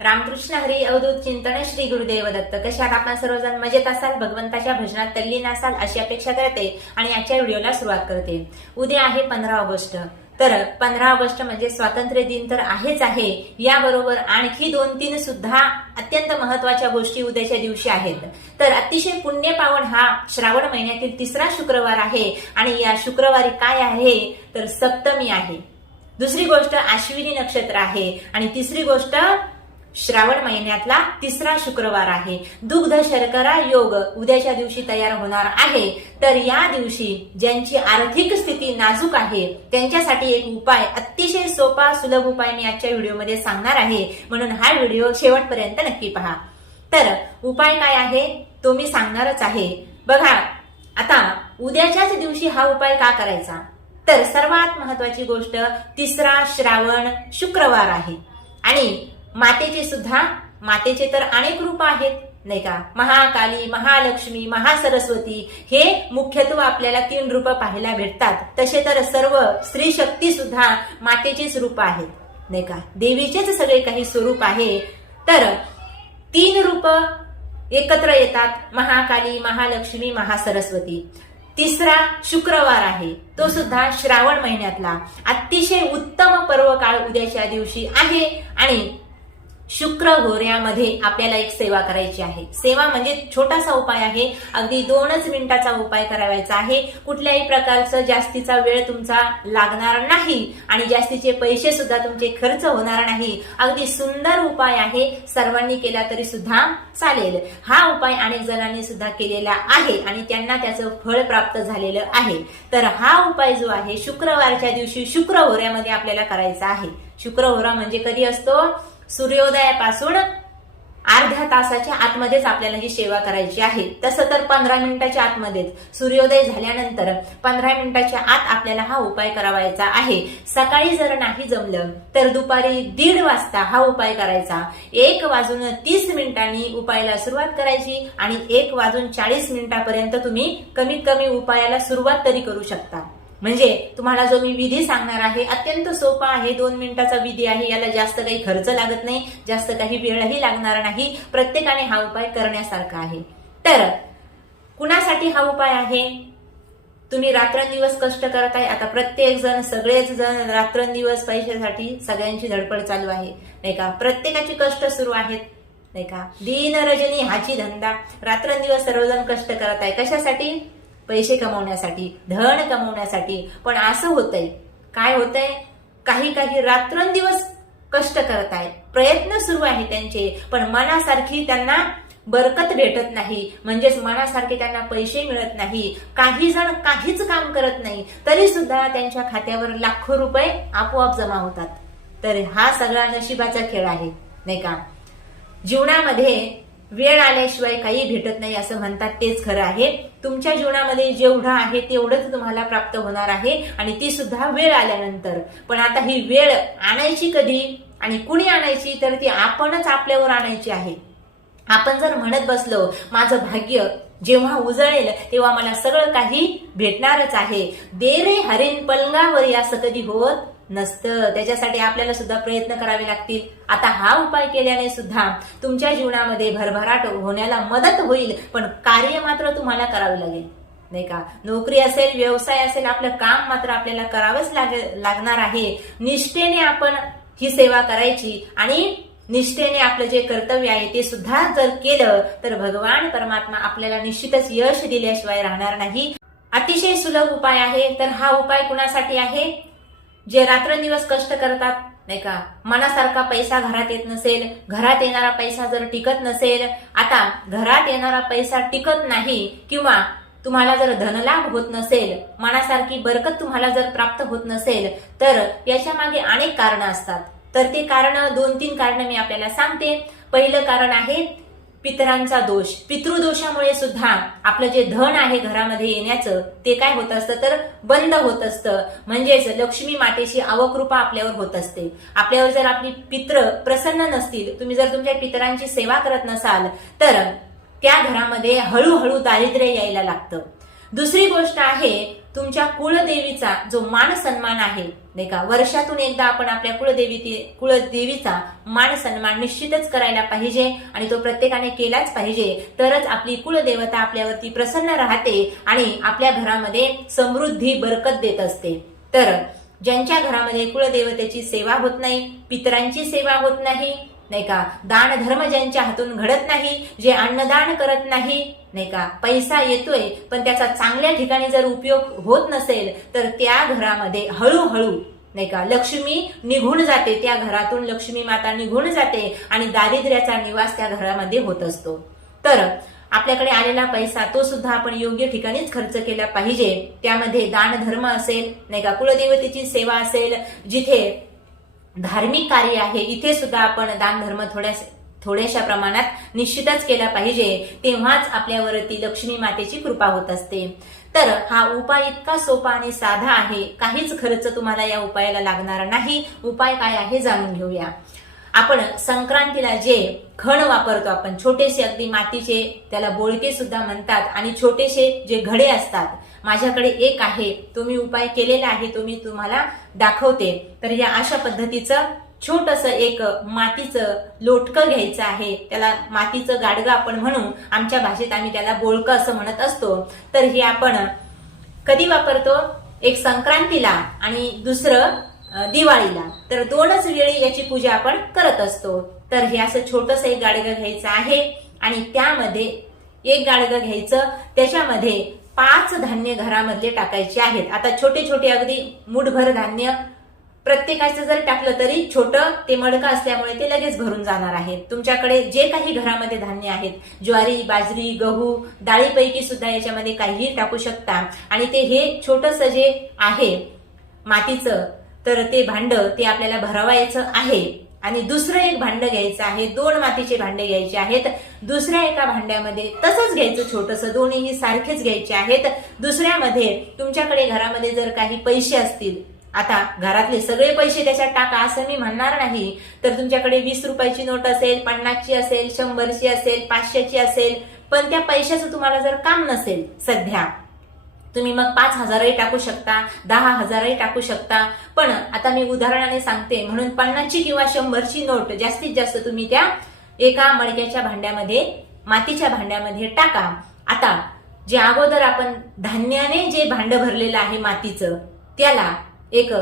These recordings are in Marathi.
रामकृष्ण हरी अवधूत चिंतन श्री गुरुदेव दत्त. कशात आपण सर्वजण मजेत असाल भगवंताच्या भजनात तल्लीन असाल अशी अपेक्षा करते आणि आजच्या व्हिडिओला सुरुवात करते. उद्या आहे पंधरा ऑगस्ट. तर पंधरा ऑगस्ट म्हणजे स्वातंत्र्य दिन तर आहेच आहे. याबरोबर आणखी दोन तीन सुद्धा अत्यंत महत्त्वाच्या गोष्टी उद्याच्या दिवशी आहेत. तर अतिशय पुण्य पावन हा श्रावण महिन्यातील तिसरा शुक्रवार आहे आणि या शुक्रवारी काय आहे? तर सप्तमी आहे. दुसरी गोष्ट आश्विनी नक्षत्र आहे आणि तिसरी गोष्ट श्रावण महिन्यातला तिसरा शुक्रवार आहे. दुग्ध शर्करा योग उद्याच्या दिवशी तयार होणार आहे. तर या दिवशी ज्यांची आर्थिक स्थिती नाजूक आहे त्यांच्यासाठी एक उपाय अतिशय सोपा सुलभ उपाय मी आजच्या व्हिडिओमध्ये सांगणार आहे. म्हणून हा व्हिडिओ शेवटपर्यंत नक्की पहा. तर उपाय काय आहे तो मी सांगणारच आहे. बघा आता उद्याच्याच दिवशी हा उपाय का करायचा? तर सर्वात महत्वाची गोष्ट तिसरा श्रावण शुक्रवार आहे. आणि मातेचे सुद्धा मातेचे तर अनेक रूप आहेत नाही का? महाकाली महालक्ष्मी महासरस्वती हे मुख्यत्व आपल्याला तीन रूप पाहायला भेटतात. तसे तर सर्व स्त्री शक्ती सुद्धा मातेचेच रूप आहेत नाही का? देवीचेच सगळे काही स्वरूप आहे. तर तीन रूप एकत्र येतात महाकाली महालक्ष्मी महासरस्वती. तिसरा शुक्रवार आहे. तो सुद्धा श्रावण महिन्यातला. अतिशय उत्तम पर्व काळ उद्याच्या दिवशी आहे आणि शुक्र होऱ्यामध्ये आपल्याला एक सेवा करायची आहे. सेवा म्हणजे छोटासा उपाय आहे. अगदी दोनच मिनिटाचा उपाय करावायचा आहे. कुठल्याही प्रकारचं जास्तीचा वेळ तुमचा लागणार नाही आणि जास्तीचे पैसे सुद्धा तुमचे खर्च होणार नाही. अगदी सुंदर उपाय आहे. सर्वांनी केला तरी सुद्धा चालेल. हा उपाय अनेक जणांनी सुद्धा केलेला आहे आणि त्यांना त्याचं फळ प्राप्त झालेलं आहे. तर हा उपाय जो आहे शुक्रवारच्या दिवशी शुक्र होऱ्यामध्ये आपल्याला करायचा आहे. शुक्र होरा म्हणजे कधी असतो? सूर्योदयापासून अर्ध्या तासाच्या आतमध्येच आपल्याला ही सेवा करायची आहे तसं तर पंधरा मिनिटाच्या आतमध्येच. सूर्योदय झाल्यानंतर पंधरा मिनिटाच्या आत आपल्याला हा उपाय करावायचा आहे. सकाळी जर नाही जमलं तर दुपारी दीड वाजता हा उपाय करायचा. एक वाजून तीस मिनिटांनी उपायाला सुरुवात करायची आणि एक वाजून चाळीस मिनिटापर्यंत तुम्ही कमीत कमी उपायाला सुरुवात तरी करू शकता. म्हणजे तुम्हाला जो मी विधी सांगणार आहे अत्यंत सोपा आहे. दोन मिनिटाचा विधी आहे. याला जास्त काही खर्च लागत नाही. जास्त काही वेळही लागणार नाही. प्रत्येकाने हा उपाय करण्यासारखा आहे. तर कुणासाठी हा उपाय आहे? तुम्ही रात्रंदिवस कष्ट करत आहे आता प्रत्येक जण सगळेच जण रात्रंदिवस पैशासाठी सगळ्यांची धडपड चालू आहे. नाही का? प्रत्येकाची कष्ट सुरू आहेत. नाही का? दिन रजनी हाची धंदा. रात्रंदिवस सर्वजण कष्ट करत आहे कशासाठी? पैसे कमवण्यासाठी धन कमवण्यासाठी. पण असं होतंय काय होतंय? काही काही रात्रंदिवस कष्ट करत आहेत. प्रयत्न सुरू आहे त्यांचे पण मनासारखी त्यांना बरकत भेटत नाही. म्हणजेच मनासारखे त्यांना पैसे मिळत नाही. काही जण काहीच काम करत नाही. तरी सुद्धा त्यांच्या खात्यावर लाखो रुपये आपोआप जमा होतात. तर हा सगळा नशिबाचा खेळ आहे नाही का? जीवनामध्ये वेळ आल्याशिवाय काही भेटत नाही असं म्हणतात तेच खरं आहे. तुमच्या जीवनामध्ये जेवढं आहे तेवढंच तुम्हाला प्राप्त होणार आहे आणि ती सुद्धा वेळ आल्यानंतर. पण आता ही वेळ आणायची कधी आणि कुणी आणायची तर ती आपणच आपल्यावर आणायची आहे. आपण जर म्हणत बसलो माझं भाग्य जेव्हा उजळेल तेव्हा मला सगळं काही भेटणारच आहे. देरे हरिण पलंगावर असं कधी होत. नसतं. त्याच्यासाठी आपल्याला सुद्धा प्रयत्न करावे लागतील. आता हा उपाय केल्याने सुद्धा तुमच्या जीवनामध्ये भरभराट होण्याला मदत होईल पण कार्य मात्र तुम्हाला करावे लागेल. नाही का? नोकरी असेल व्यवसाय असेल आपलं काम मात्र आपल्याला करावंच लागे- लागणार आहे. निष्ठेने आपण ही सेवा करायची आणि निष्ठेने आपलं जे कर्तव्य आहे ते सुद्धा जर केलं तर भगवान परमात्मा आपल्याला निश्चितच यश दिल्याशिवाय राहणार नाही. अतिशय सुलभ उपाय आहे. तर हा उपाय कुणासाठी आहे? जे रात्रंदिवस कष्ट करतात नाही का? मनासारखा पैसा घरात येत नसेल घरात येणारा पैसा जर टिकत नसेल आता घरात येणारा पैसा टिकत नाही किंवा तुम्हाला जर धनलाभ होत नसेल मनासारखी बरकत तुम्हाला जर प्राप्त होत नसेल तर याच्या मागे अनेक कारणं असतात. तर ते कारण दोन तीन कारण मी आपल्याला सांगते. पहिलं कारण आहे पितरांचा दोष. पितृदोषामुळे सुद्धा आपलं जे धन आहे घरामध्ये येण्याचं ते काय होत असतं? तर बंद होत असतं. म्हणजेच लक्ष्मी मातेची अवकृपा आपल्यावर होत असते. आपल्यावर जर आपली पित्र प्रसन्न नसतील तुम्ही जर तुमच्या पितरांची सेवा करत नसाल तर त्या घरामध्ये हळूहळू दारिद्र्य यायला लागतं. दुसरी गोष्ट आहे तुमच्या कुलदेवीचा जो मान सन्मान आहे नाही का? वर्षातून एकदा आपण आपल्या कुळदेवी कुळदेवीचा मान सन्मान निश्चितच करायला पाहिजे आणि तो प्रत्येकाने केलाच पाहिजे. तरच आपली कुळदेवता आपल्यावरती प्रसन्न राहते आणि आपल्या घरामध्ये समृद्धी बरकत देत असते. तर ज्यांच्या घरामध्ये कुळदेवतेची सेवा होत नाही पितरांची सेवा होत नाही नाही का? दान धर्म ज्यांच्या हातून घडत नाही जे अन्नदान करत नाही नाही का? पैसा येतोय पण त्याचा चांगल्या ठिकाणी जर उपयोग होत नसेल तर त्या घरामध्ये हळूहळू नाही का? लक्ष्मी निघून जाते त्या घरातून लक्ष्मी माता निघून जाते आणि दारिद्र्याचा निवास त्या घरामध्ये होत असतो. तर आपल्याकडे आलेला पैसा तो सुद्धा आपण योग्य ठिकाणीच खर्च केला पाहिजे. त्यामध्ये दान धर्म असेल नाही का? कुलदेवतेची सेवा असेल जिथे धार्मिक कार्य आहे इथे सुद्धा आपण दान धर्म थोड्या थोड्याशा प्रमाणात निश्चितच केला पाहिजे तेव्हाच आपल्यावरती लक्ष्मी मातेची कृपा होत असते. तर हा उपाय इतका सोपा आणि साधा आहे काहीच खर्च तुम्हाला या उपायाला लागणार नाही. उपाय काय आहे जाणून घेऊया. आपण संक्रांतीला जे खण वापरतो आपण छोटेसे अगदी मातीचे त्याला बोळके सुद्धा म्हणतात आणि छोटेसे जे घडे असतात माझ्याकडे एक आहे तो मी उपाय केलेला आहे तो मी तुम्हाला दाखवते. तर या अशा पद्धतीचं छोटस एक मातीचं लोटकं घ्यायचं आहे. त्याला मातीचं गाडगं आपण म्हणू आमच्या भाषेत आम्ही त्याला बोळकं असं म्हणत असतो. तर हे आपण कधी वापरतो? एक संक्रांतीला आणि दुसरं दिवाळीला. तर दोनच वेळी याची पूजा आपण करत असतो. तर हे असं छोटस एक गाडगं घ्यायचं आहे आणि त्यामध्ये एक गाडगं घ्यायचं. त्याच्यामध्ये पाच धान्य घरामधले टाकायचे आहेत. आता छोटे छोटे अगदी मुठभर धान्य प्रत्येकाचं जर टाकलं तरी छोटं ते मडकं असल्यामुळे ते लगेच भरून जाणार आहे तुमच्याकडे जे काही घरामध्ये धान्य आहेत ज्वारी बाजरी गहू डाळीपैकी सुद्धा याच्यामध्ये काहीही टाकू शकता. आणि ते हे छोटस जे आहे मातीचं तर ते भांड ते आपल्याला भरवायचं आहे. आणि दुसरं एक भांड घ्यायचं आहे दोन मातीचे भांडे घ्यायचे आहेत. दुसऱ्या एका भांड्यामध्ये तसंच घ्यायचं छोटंसं दोन्हीही सारखेच घ्यायचे आहेत. दुसऱ्यामध्ये तुमच्याकडे घरामध्ये जर काही पैसे असतील आता घरातले सगळे पैसे त्याच्यात टाका असं मी म्हणणार नाही. तर तुमच्याकडे वीस रुपयाची नोट असेल पन्नासची असेल शंभरची असेल पाचशेची असेल पण त्या पैशाचं तुम्हाला जर काम नसेल सध्या तुम्ही मग पाच हजारही टाकू शकता दहा हजारही टाकू शकता. पण आता मी उदाहरणाने सांगते म्हणून पन्नासची किंवा शंभरची नोट जास्तीत जास्त तुम्ही त्या एका मडक्याच्या भांड्यामध्ये मातीच्या भांड्यामध्ये टाका. आता जे अगोदर आपण धान्याने जे भांड भरलेलं आहे मातीचं त्याला एक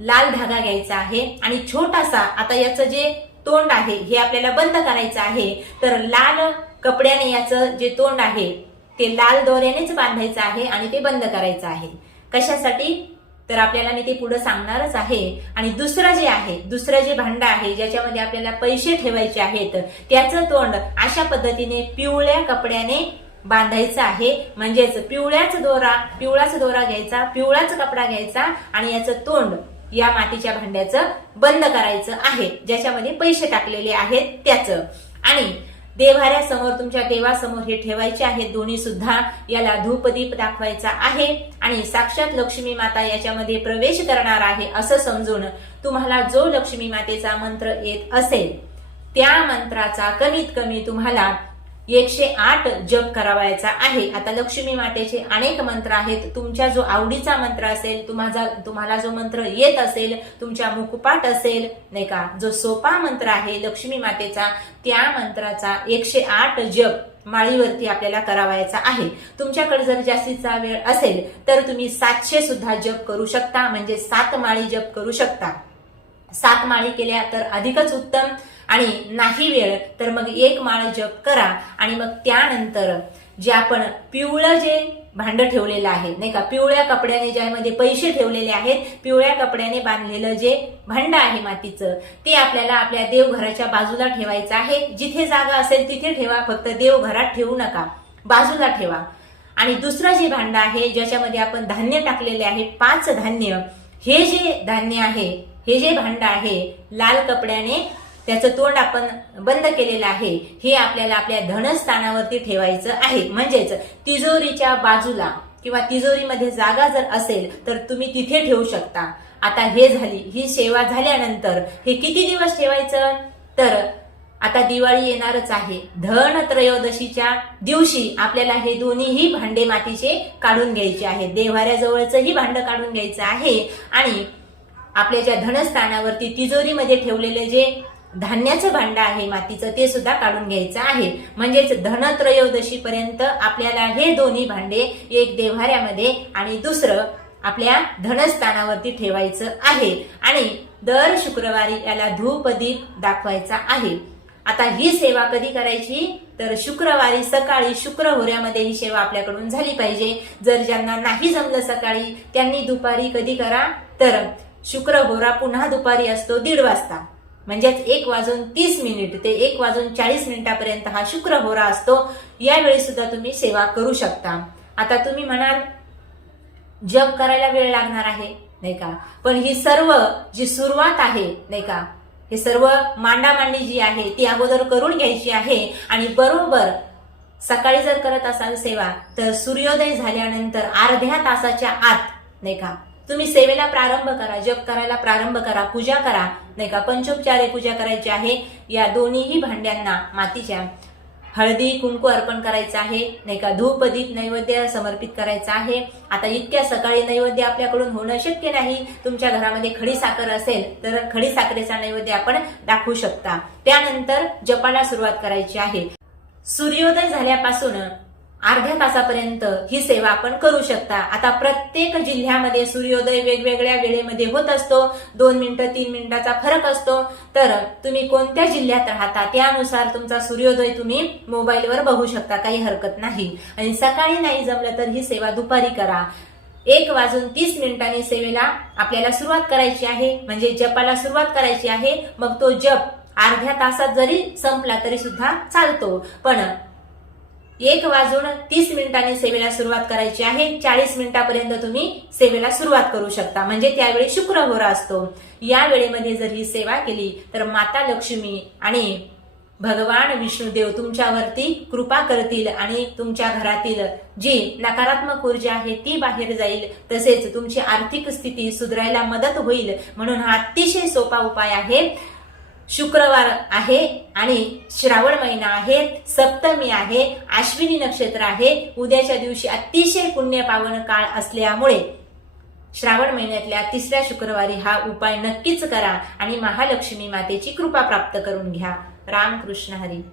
लाल धागा घ्यायचा आहे आणि छोटासा आता याचं जे तोंड आहे हे आपल्याला बंद करायचं आहे. तर लाल कपड्याने याचं जे तोंड आहे ते लाल दोऱ्यानेच बांधायचं आहे आणि ते बंद करायचं आहे. कशासाठी? तर आपल्याला मी ते पुढे सांगणारच आहे. आणि दुसरं जे आहे दुसरं जे भांड आहे ज्याच्यामध्ये आपल्याला पैसे ठेवायचे आहेत त्याचं तोंड अशा पद्धतीने पिवळ्या कपड्याने बांधायचं आहे. म्हणजेच पिवळ्याच दोरा पिवळाच दोरा घ्यायचा पिवळाच कपडा घ्यायचा आणि याचं तोंड या मातीच्या भांड्याचं बंद करायचं आहे. ज्याच्यामध्ये पैसे टाकलेले आहेत त्याचं. आणि देवाऱ्यासमोर तुमच्या देवासमोर हे ठेवायचे आहेत दोन्ही सुद्धा. याला धूपदीप दाखवायचा आहे. आणि साक्षात लक्ष्मी माता याच्यामध्ये प्रवेश करणार आहे असं समजून तुम्हाला जो लक्ष्मी मातेचा मंत्र येत असेल त्या मंत्राचा कमीत कमी तुम्हाला एकशे आठ जप करावायचा आहे. आता लक्ष्मी मातेचे अनेक मंत्र आहेत. तुमच्या जो आवडीचा मंत्र असेल तुम्हाला तुम्हाला जो मंत्र येत असेल तुमच्या मुखपाठ असेल नाही का? जो सोपा मंत्र आहे लक्ष्मी मातेचा त्या मंत्राचा एकशे आठ जप माळीवरती आपल्याला करावायचा आहे. तुमच्याकडे जर जास्तीचा वेळ असेल तर तुम्ही सातशे सुद्धा जप करू शकता. म्हणजे सात माळी जप करू शकता. सात माळी केल्या तर अधिकच उत्तम. आणि नाही वेळ तर मग एक माळ जप करा. आणि मग त्यानंतर जे आपण पिवळं जे भांड ठेवलेलं आहे नाही का? पिवळ्या कपड्याने ज्यामध्ये पैसे ठेवलेले आहेत पिवळ्या कपड्याने बांधलेलं जे भांड आहे मातीचं ते आपल्याला आपल्या देवघराच्या बाजूला ठेवायचं आहे. जिथे जागा असेल तिथे ठेवा फक्त देवघरात ठेवू नका. बाजूला ठेवा. आणि दुसरं जे भांड आहे ज्याच्यामध्ये आपण धान्य टाकलेले आहे पाच धान्य हे जे धान्य आहे हे जे भांड आहे लाल कपड्याने त्याचं तोंड आपण बंद केलेलं आहे हे आपल्याला आपल्या धनस्थानावरती ठेवायचं आहे. म्हणजेच तिजोरीच्या बाजूला किंवा तिजोरीमध्ये जागा जर असेल तर तुम्ही तिथे ठेवू शकता. आता हे झाली ही सेवा झाल्यानंतर हे किती दिवस ठेवायचं? तर आता दिवाळी येणारच आहे. धन त्रयोदशीच्या दिवशी आपल्याला हे दोन्हीही भांडे मातीचे काढून घ्यायचे आहेत. देव्हाऱ्याजवळचंही भांडं काढून घ्यायचं आहे आणि आपल्या ज्या धनस्थानावरती तिजोरीमध्ये ठेवलेले जे धान्याचं भांड आहे मातीचं ते सुद्धा काढून घ्यायचं आहे. म्हणजेच धनत्रयोदशी पर्यंत आपल्याला हे दोन्ही भांडे एक देव्हाऱ्यामध्ये आणि दुसरं आपल्या धनस्थानावरती ठेवायचं आहे. आणि दर शुक्रवारी याला धूपदीप दाखवायचा आहे. आता ही सेवा कधी करायची? तर शुक्रवारी सकाळी शुक्रहोऱ्यामध्ये ही सेवा आपल्याकडून झाली पाहिजे. जर ज्यांना नाही जमलं सकाळी त्यांनी दुपारी कधी करा? तर शुक्रहोरा पुन्हा दुपारी असतो दीड वाजता. म्हणजेच एक वाजून तीस मिनिट ते एक वाजून चाळीस मिनिटापर्यंत हा शुक्रहोरा असतो. यावेळी सुद्धा तुम्ही सेवा करू शकता. आता तुम्ही म्हणाल जप करायला वेळ लागणार आहे नाही का? पण ही सर्व जी सुरुवात आहे नाही का? हे सर्व मांडामांडी जी आहे ती अगोदर करून घ्यायची आहे. आणि बरोबर सकाळी जर करत असाल सेवा तर सूर्योदय झाल्यानंतर अर्ध्या तासाच्या आत नाही का? तुम्ही सेवेला प्रारंभ करा जप करायला प्रारंभ करा पूजा करा. नाही का? पंचोपचारे पूजा करायची आहे. या दोन्हीही भांड्यांना मातीच्या हळदी कुंकू अर्पण करायचं आहे. नाही का? धूप दीप नैवेद्य समर्पित करायचं आहे. आता इतक्या सकाळी नैवेद्य आपल्याकडून होणं शक्य नाही. तुमच्या घरामध्ये खडी साखर असेल तर खडी साखरेचा नैवेद्य आपण दाखवू शकता. त्यानंतर जपाला सुरुवात करायची आहे. सूर्योदय झाल्यापासून अर्ध्या तासापर्यंत ही सेवा आपण करू शकता. आता प्रत्येक जिल्ह्यामध्ये सूर्योदय वेगवेगळ्या वेळेमध्ये होत असतो. दोन मिनिटं तीन मिनिटाचा फरक असतो. तर तुम्ही कोणत्या जिल्ह्यात राहता त्यानुसार तुमचा सूर्योदय तुम्ही मोबाईलवर बघू शकता. काही हरकत नाही. आणि सकाळी नाही जमलं तर ही सेवा दुपारी करा. एक वाजून तीस मिनिटांनी सेवेला आपल्याला सुरुवात करायची आहे. म्हणजे जपाला सुरुवात करायची आहे. मग तो जप अर्ध्या तासात जरी संपला तरी सुद्धा चालतो. पण एक वाजून तीस मिनिटांनी सेवेला सुरुवात करायची आहे. चाळीस मिनिटापर्यंत तुम्ही सेवेला सुरुवात करू शकता. म्हणजे त्यावेळी शुक्रहोरा असतो. या वेळेमध्ये जर ही सेवा केली तर माता लक्ष्मी आणि भगवान विष्णुदेव तुमच्यावरती कृपा करतील आणि तुमच्या घरातील जी नकारात्मक ऊर्जा आहे ती बाहेर जाईल. तसेच तुमची आर्थिक स्थिती सुधारायला मदत होईल. म्हणून हा अतिशय सोपा उपाय आहे. शुक्रवार आहे आणि श्रावण महिना आहे सप्तमी आहे आश्विनी नक्षत्र आहे. उद्याच्या दिवशी अतिशय पुण्य पावन काळ असल्यामुळे श्रावण महिन्यातल्या तिसऱ्या शुक्रवारी हा उपाय नक्कीच करा आणि महालक्ष्मी मातेची कृपा प्राप्त करून घ्या. रामकृष्ण हरी.